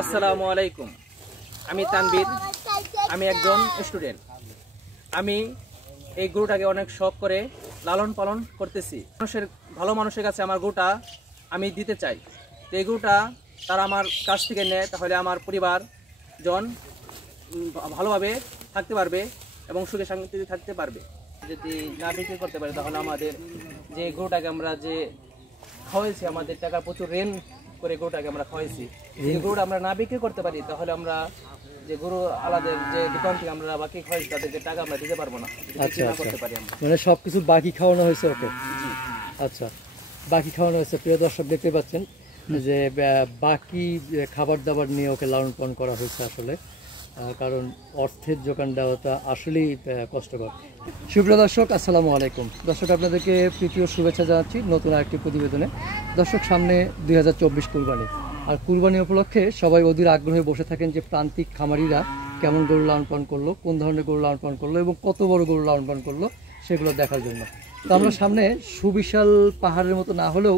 আসসালামু আলাইকুম। আমি তানবীর, আমি একজন স্টুডেন্ট। আমি এই গরুটাকে অনেক শখ করে লালন পালন করতেছি। ভালো মানুষের কাছে আমার গরুটা আমি দিতে চাই। তো এই গরুটা তারা আমার কাছ থেকে নেয়, তাহলে আমার পরিবারজন ভালোভাবে থাকতে পারবে এবং সুখে শান্তিতে থাকতে পারবে। যদি না বিক্রি করতে পারি তাহলে আমাদের যে গরুটাকে আমরা যে খাওয়াইছি, আমাদের টাকা প্রচুর ঋণ করে গরুটাকে আমরা খাওয়াইছি, এই গরুটা আমরা না বিক্রি করতে পারি তাহলে আমরা যে গরু আলাদের যে দোকান থেকে আমরা বাকি খাওয়াইছি তাদেরকে টাকা আমরা দিতে পারবো না। আচ্ছা, মানে সবকিছু বাকি খাওয়ানো হয়েছে ওকে। আচ্ছা, বাকি খাওয়ানো হয়েছে। প্রিয় দর্শক, দেখতে পাচ্ছেন যে বাকি খাবার দাবার নিয়ে ওকে লালন পালন করা হয়েছে আসলে, কারণ অর্থের যোগান দেওয়াটা আসলেই কষ্টকর। সুপ্রিয় দর্শক, আসসালামু আলাইকুম। দর্শক, আপনাদেরকে প্রীতীয় শুভেচ্ছা জানাচ্ছি নতুন আরেকটি প্রতিবেদনে। দর্শক, সামনে 2024 কুরবানি, আর কুরবানি উপলক্ষে সবাই অধীর আগ্রহে বসে থাকেন যে প্রান্তিক খামারিরা কেমন গরু লালন পালন করলো, কোন ধরনের গরু লালন পালন করলো এবং কত বড় গরু লালন পালন করলো সেগুলো দেখার জন্য। তো আমরা সামনে সুবিশাল পাহাড়ের মতো না হলেও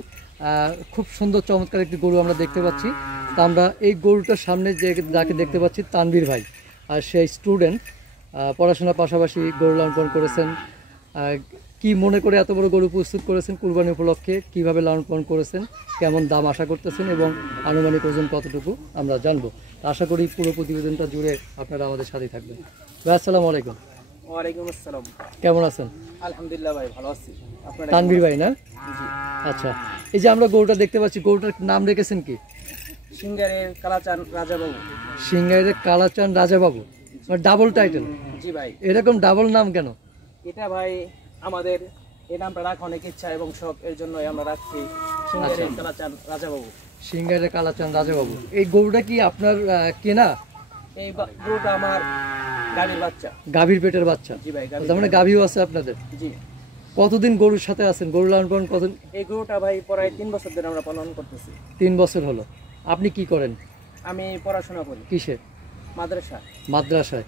খুব সুন্দর চমৎকার একটি গরু আমরা দেখতে পাচ্ছি। তো আমরা এই গরুটার সামনে যাকে দেখতে পাচ্ছি তানবীর ভাই, আর সেই স্টুডেন্ট, পড়াশোনার পাশাপাশি গরু লালন পালন করেছেন। কি মনে করে এত বড় গরু প্রস্তুত করেছেন কুরবানি উপলক্ষে, কিভাবে লালন পালন করেছেন, কেমন দাম আশা করতেছেন এবং আনুমানিক ওজন কতটুকু আমরা জানবো। আশা করি পুরো প্রতিবেদনটা জুড়ে আপনারা আমাদের সাথেই থাকবেন। ভাই, আসসালামু আলাইকুম। ওয়ালাইকুম আসসালাম। কেমন আছেন? আলহামদুলিল্লাহ ভাই, ভালো আছি। আপনারা? তানবীর ভাই না? জি। আচ্ছা, এই যে আমরা গরুটা দেখতে পাচ্ছি, গরুটার নাম রেখেছেন কি? সিঙ্গারের কালাচান রাজাবাবু। সিঙ্গারের কালাচান রাজাবাবু, ডাবল টাইটেল? জি ভাই। এরকম ডাবল নাম কেন? এটা ভাই আমাদের এই নামটা রাখা অনেক ইচ্ছা এবং শখ, এর জন্যই আমরা রাখছি সিঙ্গারের কালাচান রাজাবাবু। সিঙ্গারের কালাচান রাজাবাবু। এই গরুটা কি আপনার কেনা? এই গরুটা আমার গাভীর বাচ্চা। গাভীর পেটের বাচ্চা? জি ভাই। তার মানে গাভীও আছে আপনাদের? জি। কতদিন গরুর সাথে আছেন? গরু লালন পালন কতদিন? এই গরুটা ভাই প্রায় 3 বছর ধরে আমরা পালন করতেছি। 3 বছর হলো। আপনি কি করেন? আমি পড়াশোনা করি। কিসে? মাদ্রাসায়।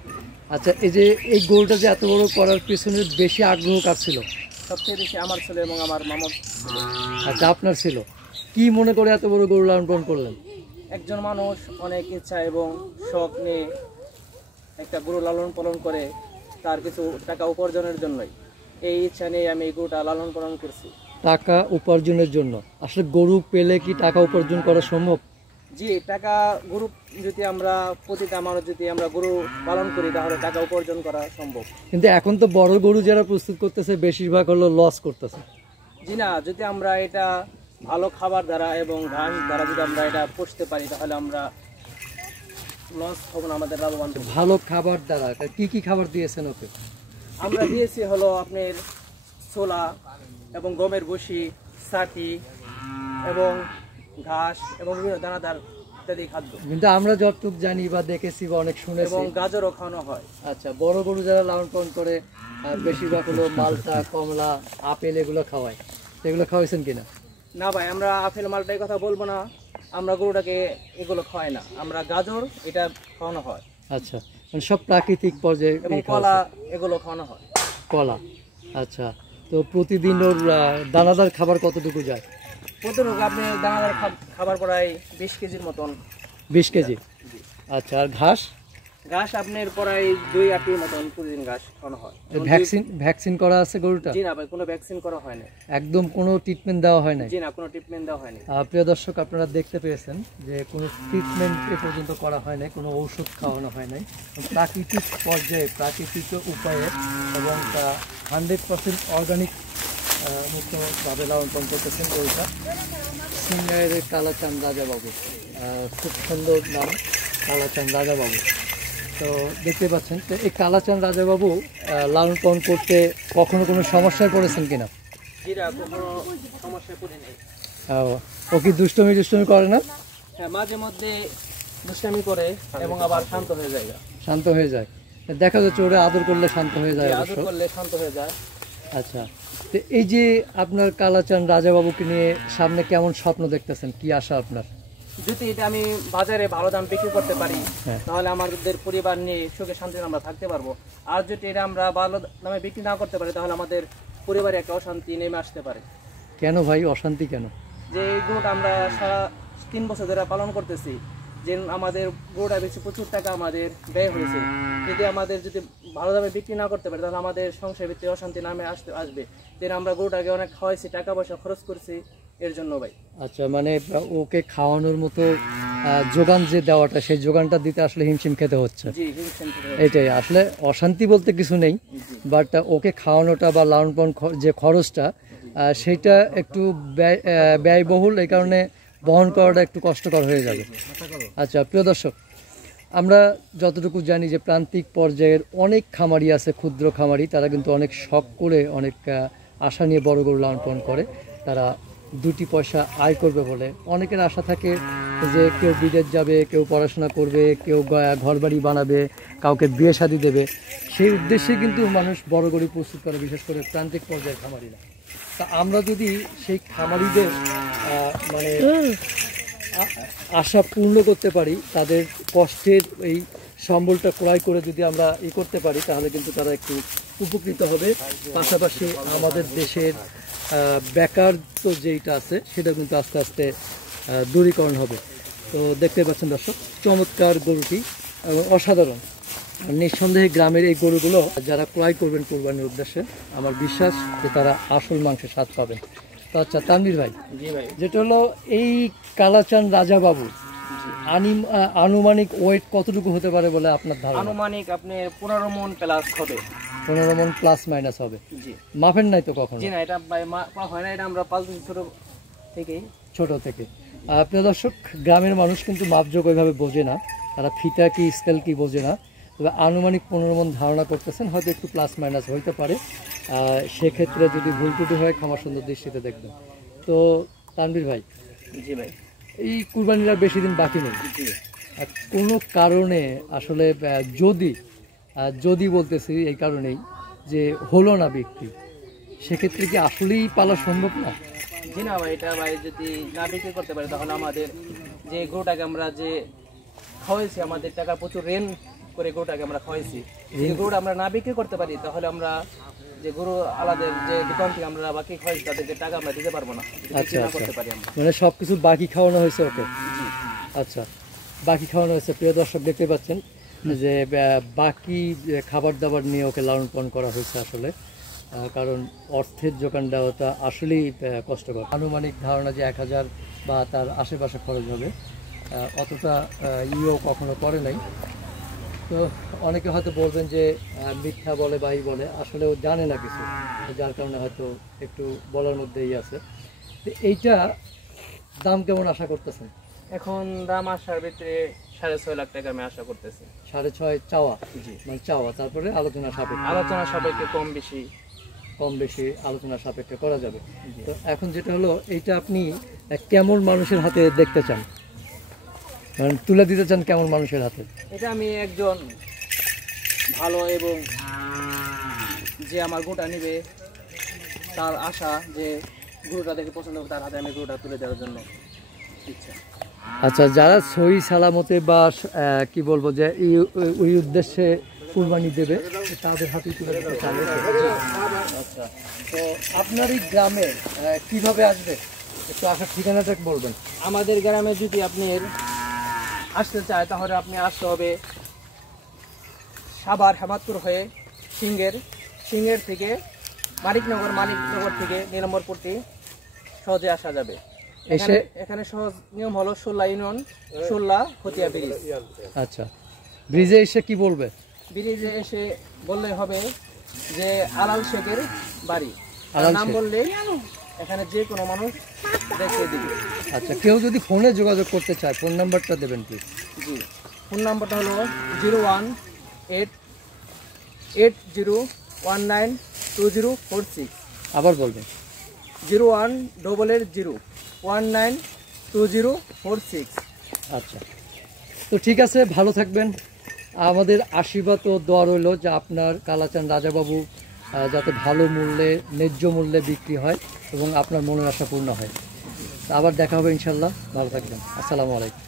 আচ্ছা, এই যে এই গরুটা যে এত বড় করার পিছনে বেশি আগ্রহ কার ছিল? সবচেয়ে বেশি আমার ছিল এবং আমার মামার। আচ্ছা, আপনার ছিল। কি মনে করে এত বড় গরু লালন পালন করলেন? একজন মানুষ অনেক ইচ্ছা এবং শখ নিয়ে একটা গরু লালন পালন করে তার কিছু টাকা উপার্জনের জন্যই। এই ইচ্ছা নিয়ে আমি এই গরুটা লালন পালন করছি। টাকা উপার্জনের জন্য? আসলে গরু পেলে কি টাকা উপার্জন করা সম্ভব? জি, টাকা গরু যদি আমরা প্রতিটা মানুষ যদি আমরা গরু পালন করি তাহলে টাকা উপার্জন করা সম্ভব। কিন্তু এখন তো বড় গরু যারা প্রস্তুত করতেছে বেশিরভাগ হলো লস করতেছে। জি না, যদি আমরা এটা ভালো খাবার দ্বারা এবং ঘাস দ্বারা যদি আমরা এটা পুষতে পারি তাহলে আমরা লস হব না, আমাদের লাভবান হব। ভালো খাবার দ্বারা কি কি খাবার দিয়েছেন ওকে? আমরা দিয়েছি হলো আপনার ছোলা এবং গমের ভুসি, ছাটি এবং ঘাস এবং বিভিন্ন দানাদার ইত্যাদি খাদ্য। কিন্তু আমরা যতটুকু জানি বা দেখেছি বা অনেক শুনেছি, এবং গাজরও খাওয়ানো হয়। আচ্ছা, বড় গরু যারা লালন পালন করে বেশিরভাগ হলো মালটা, কমলা, আপেল এগুলো খাওয়ায়। এগুলো খাওয়াইছেন কিনা? না ভাই, আমরা আপেল মালটার কথা বলবো না, আমরা গরুটাকে এগুলো খাওয়াই না, আমরা গাজর এটা খাওয়ানো হয়। আচ্ছা, মানে সব প্রাকৃতিক পর্যায়ে। এবং কলা এগুলো খাওয়ানো হয়। কলা। আচ্ছা, তো প্রতিদিন ওর দানাদার খাবার কতটুকু যায়? প্রতিদিন আপনি দানাদার খাবার প্রায় 20 কেজির মতন। 20 কেজি? আচ্ছা, আর ঘাস? ঘাস আপনার প্রায় 2 আটির মতন প্রতিদিন ঘাস খাওয়ানো হয়। ভ্যাকসিন করা আছে গরুটা? জি না ভাই, কোনো ভ্যাকসিন করা হয় না। একদম কোনো ট্রিটমেন্ট দেওয়া হয় না? জি না, কোনো ট্রিটমেন্ট দেওয়া হয়নি। প্রিয় দর্শক, আপনারা দেখতে পেয়েছেন যে কোনো ট্রিটমেন্ট এ পর্যন্ত করা হয় নাই, কোনো ঔষধ খাওয়ানো হয় নাই। প্রাকৃতিক পর্যায়ে, প্রাকৃতিক উপায়ে এবং 100% অর্গানিক মুক্তভাবে লালন পালন করতেছেন গরুটা। সিঙ্গারের কালাচান রাজাবাবু, খুব সুন্দর নাম, কালাচান রাজাবাবু। তো দেখতে পাচ্ছেন, তো এই কালাচান রাজাবাবু লালন পালন করতে কখনো কোনো সমস্যায় পড়েছেন কিনা? ও কি দুষ্টমি করে না? হ্যাঁ, মাঝে মধ্যে দুষ্টামি করে এবং আবার শান্ত হয়ে যায়। শান্ত হয়ে যায়, দেখা যাচ্ছে ওরা আদর করলে শান্ত হয়ে যায়। আদর করলে শান্ত হয়ে যায়। আচ্ছা, তো এই যে আপনার কালাচান রাজাবাবুকে নিয়ে সামনে কেমন স্বপ্ন দেখতেছেন, কি আশা আপনার? যদি এটা আমি বাজারে ভালো দাম বিক্রি করতে পারি তাহলে আমাদের পরিবার নিয়ে সুখে শান্তিতে আমরা থাকতে পারবো। আর যদি এটা আমরা ভালো দামে বিক্রি না করতে পারি তাহলে আমাদের পরিবারে একটা অশান্তি নেমে আসতে পারে। কেন ভাই, অশান্তি কেন? যে এই গরুটা আমরা 3 বছর ধরে পালন করতেছি, যে আমাদের গরুটা বেশি প্রচুর টাকা আমাদের ব্যয় হয়েছে, যদি আমাদের যদি ভালো দামে বিক্রি না করতে পারি তাহলে আমাদের সংসার ভিত্তিক অশান্তি নামে আসবে। দেন আমরা গরুটাকে অনেক খাওয়াইছি, টাকা পয়সা খরচ করছি এর জন্য ভাই। আচ্ছা, মানে ওকে খাওয়ানোর মতো যোগান যে দেওয়াটা, সেই যোগানটা দিতে আসলে হিমশিম খেতে হচ্ছে। জি, হিমশিম খেতে হচ্ছে। এটাই আসলে, অশান্তি বলতে কিছু নেই, বাট ওকে খাওয়ানোটা বা লালন পালন যে খরচটা সেইটা একটু ব্যয়বহুল, এই কারণে বহন করাটা একটু কষ্টকর হয়ে যাবে। আচ্ছা প্রিয় দর্শক, আমরা যতটুকু জানি যে প্রান্তিক পর্যায়ের অনেক খামারি আছে, ক্ষুদ্র খামারি, তারা কিন্তু অনেক শখ করে, অনেক আশা নিয়ে বড় গরু লালন পালন করে। তারা দুটি পয়সা আয় করবে বলে অনেকের আশা থাকে যে কেউ বিদেশ যাবে, কেউ পড়াশোনা করবে, কেউ ঘরবাড়ি বানাবে, কাউকে বিয়ে শাদী দেবে। সেই উদ্দেশ্যে কিন্তু মানুষ বড় গরু প্রস্তুত করে, বিশেষ করে প্রান্তিক পর্যায়ের খামারিরা। তা আমরা যদি সেই খামারিদের মানে আশা পূর্ণ করতে পারি, তাদের কষ্টের এই সম্বলটা ক্রয় করে যদি আমরা করতে পারি, তাহলে কিন্তু তারা একটু উপকৃত হবে। পাশাপাশি আমাদের দেশের বেকার তো যেইটা আছে সেটা কিন্তু আস্তে আস্তে দূরীকরণ হবে। তো দেখতে পাচ্ছেন দর্শক, চমৎকার গরুটি অসাধারণ। নিঃসন্দেহে গ্রামের এই গরুগুলো যারা ক্রয় করবেন কোরবানির উদ্দেশ্যে, আমার বিশ্বাস যে তারা আসল মাংসের স্বাদ পাবেন। তো আচ্ছা তানভীর ভাই, জি ভাই, যেটা হলো এই কালাচান রাজাবাবু, আনুমানিক ওয়েট কতটুকু হতে পারে বলে আপনার ধারণা? আনুমানিক আপনি 15 মণ প্লাস হবে। 15 মণ প্লাস মাইনাস হবে। জি, মাপেন নাই তো কখনো? জি না, এটা হয় না, এটা আমরা পালছি ছোট থেকে। প্রিয় দর্শক, গ্রামের মানুষ কিন্তু মাপযোগ ওইভাবে বোঝে না, তারা ফিতা কি স্কেল কি বোঝে না। তবে আনুমানিক 15 মণ ধারণা করতেছেন, হয়তো একটু প্লাস মাইনাস হইতে পারে। সেক্ষেত্রে যদি ভুল ত্রুটি হয় ক্ষমা সুন্দর দৃষ্টিতে দেখবেন। তো তানভীর ভাই, জি ভাই, এই কুরবানির আর বেশি দিন বাকি নেই। জি, কোনো কারণে আসলে যদি বলতেছি এই কারণেই যে হলো না বিক্রি, সেক্ষেত্রে কি আসলেই পালা সম্ভব না? জি না ভাই, এটা ভাই যদি না বিক্রি করতে পারি তাহলে আমাদের যে গরুটাকে আমরা যে খাওয়াইছি, আমাদের টাকা প্রচুর ঋণ করে গরুটাকে আমরা খাওয়াইছি, যদি গরুটা আমরা না বিক্রি করতে পারি তাহলে আমরা যে গরু আলাদা যে দোকান থেকে আমরা বাকি খাওয়াইছি তাদেরকে টাকা আমরা দিতে পারবো না, যদি বিক্রি না করতে পারি আমরা। মানে সবকিছু বাকি খাওয়ানো হয়েছে ওকে? জি, আচ্ছা, বাকি খাওয়ানো হয়েছে। প্রিয় দর্শক দেখতে পাচ্ছেন যে বাকি খাবার দাবার নিয়ে ওকে লালন পালন করা হয়েছে আসলে। কারণ অর্থের যোগান দেওয়াটা আসলেই কষ্টকর। আনুমানিক ধারণা যে 1000 বা তার আশেপাশে খরচ হবে, অতটা কখনো করে নাই। তো অনেকে হয়তো বলবেন যে মিথ্যা বলে বাই বলে, আসলে ও জানে না কিছু, যার কারণে হয়তো একটু বলার মধ্যেই আছে। তো এইটা দাম কেমন আশা করতেছেন? এখন দাম আসার ভিতরে 6.5 লাখ টাকা আমি আশা করতেছি। 6.5 চাওয়া? জি, মানে চাওয়া, তারপরে আলোচনা সাপেক্ষে? আলোচনা সাপেক্ষে কম বেশি আলোচনা সাপেক্ষে করা যাবে। তো এখন যেটা হলো, এইটা আপনি কেমন মানুষের হাতে দেখতে চান, মানে তুলে দিতে চান কেমন মানুষের হাতে? এটা আমি একজন ভালো এবং যে আমার গরুটা নিবে তার আশা যে গরুটা দেখে পছন্দ হবে, তার হাতে আমি গরুটা তুলে দেওয়ার জন্য ইচ্ছা। আচ্ছা, যারা সহি সালামতে বা কি বলবো যে ওই উদ্দেশ্যে কুরবানি দেবে, তাদের হাতে তুলে দিতে চান। আচ্ছা, তো আপনার এই গ্রামে কিভাবে আসবে, একটু আসার ঠিকানাটা বলবেন? আমাদের গ্রামে যদি আপনি আসতে চায় তাহলে আপনি আসতে হবে সাভার হেমাদপুর হয়ে সিংহের থেকে মানিকনগর থেকে নীলম্বরপুরটি সহজে আসা যাবে। এখানে সহজ নিয়ম হলো 16 ইউনিয়ন 16 হতিয়া ব্রিজ। আচ্ছা, ব্রিজে এসে কি বলবে? ব্রিজে এসে বললে হবে যে আলাল শেখের বাড়ি, নাম বললে এখানে যে কোনো মানুষ দেখিয়ে দিবে। আচ্ছা, কেউ যদি ফোনে যোগাযোগ করতে চায়, ফোন নাম্বারটা দেবেন প্লিজ? জি, ফোন নাম্বারটা হলো 01880192046। আবার বলবেন? 01800192046। আচ্ছা, তো ঠিক আছে, ভালো থাকবেন। আমাদের আশীর্বাদ ও দোয়া রইল যে আপনার কালাচান রাজাবাবু যাতে ভালো মূল্যে, ন্যায্য মূল্যে বিক্রি হয় এবং আপনার মনের আশা পূর্ণ হয়। আবার দেখা হবে ইনশাল্লাহ। ভালো থাকবেন। আসসালামু আলাইকুম।